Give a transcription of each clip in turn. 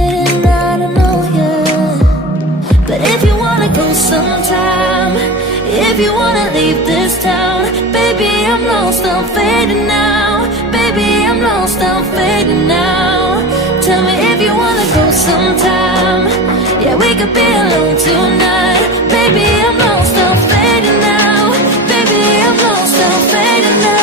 and I don't know yet. But if you wanna go sometime, if you wanna leave this town, baby, I'm lost, I'm fading now. Baby, I'm lost, I'm fading now. Tell me if you wanna go sometime. Yeah, we could be alone tonight. Baby, I'm lost, I'm fading now. Baby, I'm lost, I'm fading now.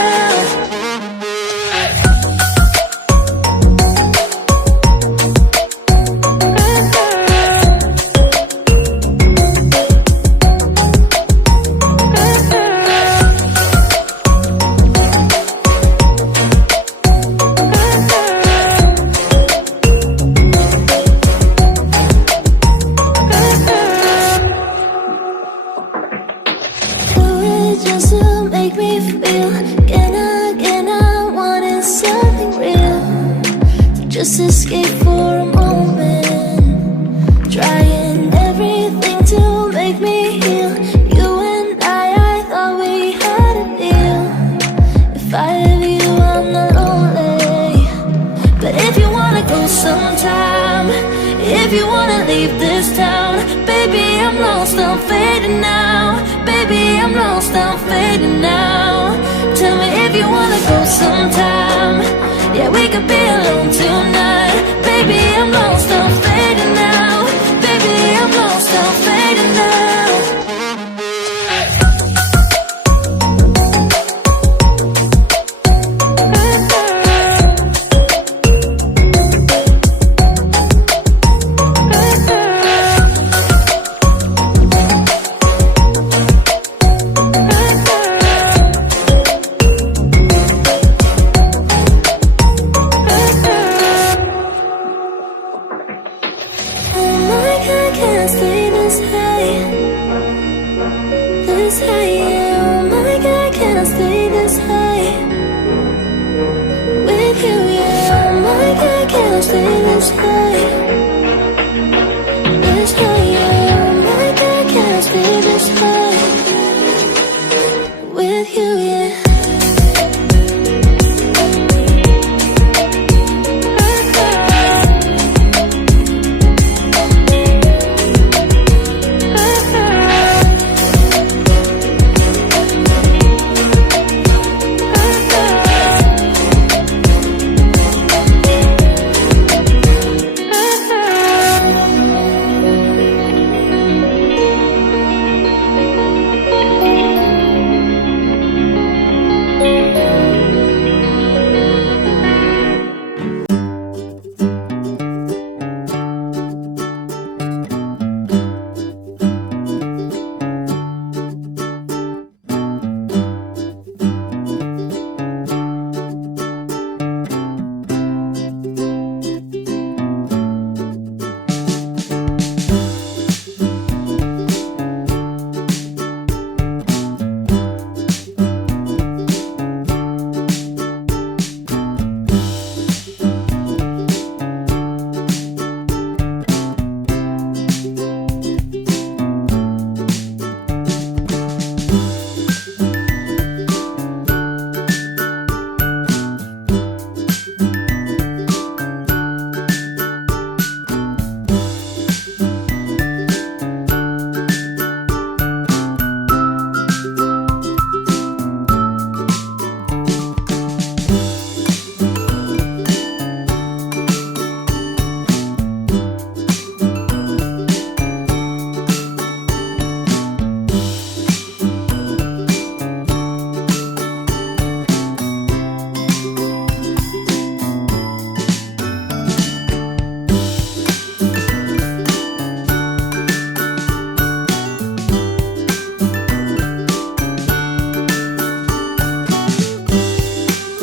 Just to make me feel again, I wanted something real to just escape for a moment, trying everything to make me heal. You and I thought we had a deal. If I have you, I'm not lonely. But if you wanna go sometime, if you wanna leave this town, baby, I'm lost, I'm fading now. Baby, I'm lost, I'm fading now. Tell me if you wanna go sometime. Yeah, we could be alone tonight. Baby, I'm lost, I'm fading now. Baby, I'm lost, I'm fading now. I can't stay this high, this high.